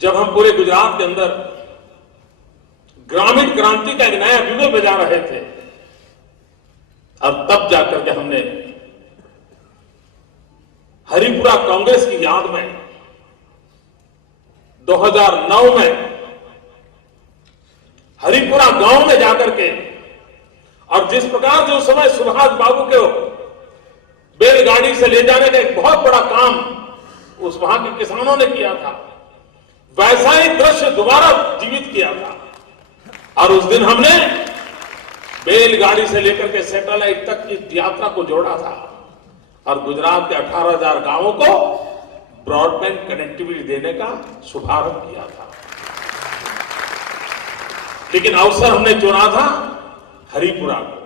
जब हम पूरे गुजरात के अंदर ग्रामीण क्रांति का एक नया बिगुल बजा रहे थे और तब जाकर के हमने हरिपुरा कांग्रेस की याद में 2009 में हरिपुरा गांव में जाकर के और जिस प्रकार से उस समय सुभाष बाबू के बैलगाड़ी से ले जाने का एक बहुत बड़ा काम उस वहां के किसानों ने किया था, वैसा ही दृश्य दोबारा जीवित किया था। और उस दिन हमने बैलगाड़ी से लेकर के सैटेलाइट तक की यात्रा को जोड़ा था और गुजरात के 18,000 गांवों को ब्रॉडबैंड कनेक्टिविटी देने का शुभारंभ किया था। लेकिन अवसर हमने चुना था हरिपुरा को,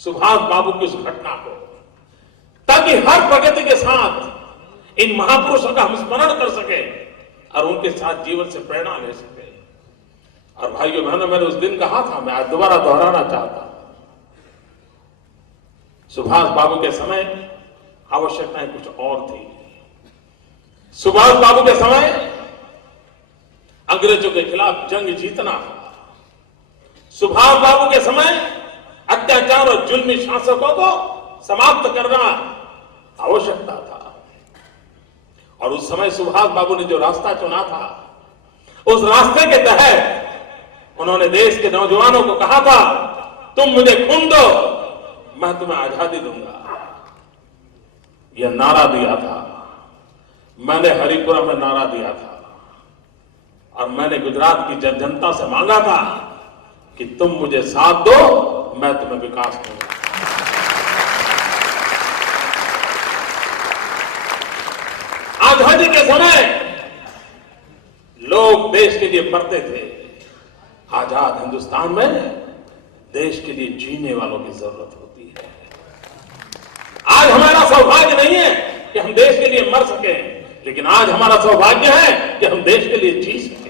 सुभाष बाबू की उस घटना को, ताकि हर प्रगति के साथ इन महापुरुषों का हम स्मरण कर सके और उनके साथ जीवन से प्रेरणा ले सके। और भाइयों बहनों, मैंने उस दिन कहा था, मैं आज दोबारा दोहराना चाहता हूं, सुभाष बाबू के समय आवश्यकताएं कुछ और थी। सुभाष बाबू के समय अंग्रेजों के खिलाफ जंग जीतना था। सुभाष बाबू के समय अत्याचार और जुल्मी शासकों को समाप्त करना आवश्यकता था। और उस समय सुभाष बाबू ने जो रास्ता चुना था, उस रास्ते के तहत उन्होंने देश के नौजवानों को कहा था, तुम मुझे खून दो, मैं तुम्हें आजादी दूंगा। यह नारा दिया था। मैंने हरिपुरा में नारा दिया था और मैंने गुजरात की जनता से मांगा था कि तुम मुझे साथ दो, मैं तुम्हें विकास दूंगा। आजादी के समय लोग देश के लिए मरते थे। आजाद हिंदुस्तान में देश के लिए जीने वालों की जरूरत होती है। आज हमारा सौभाग्य नहीं है कि हम देश के लिए मर सकें, लेकिन आज हमारा सौभाग्य है कि हम देश के लिए जी सकें।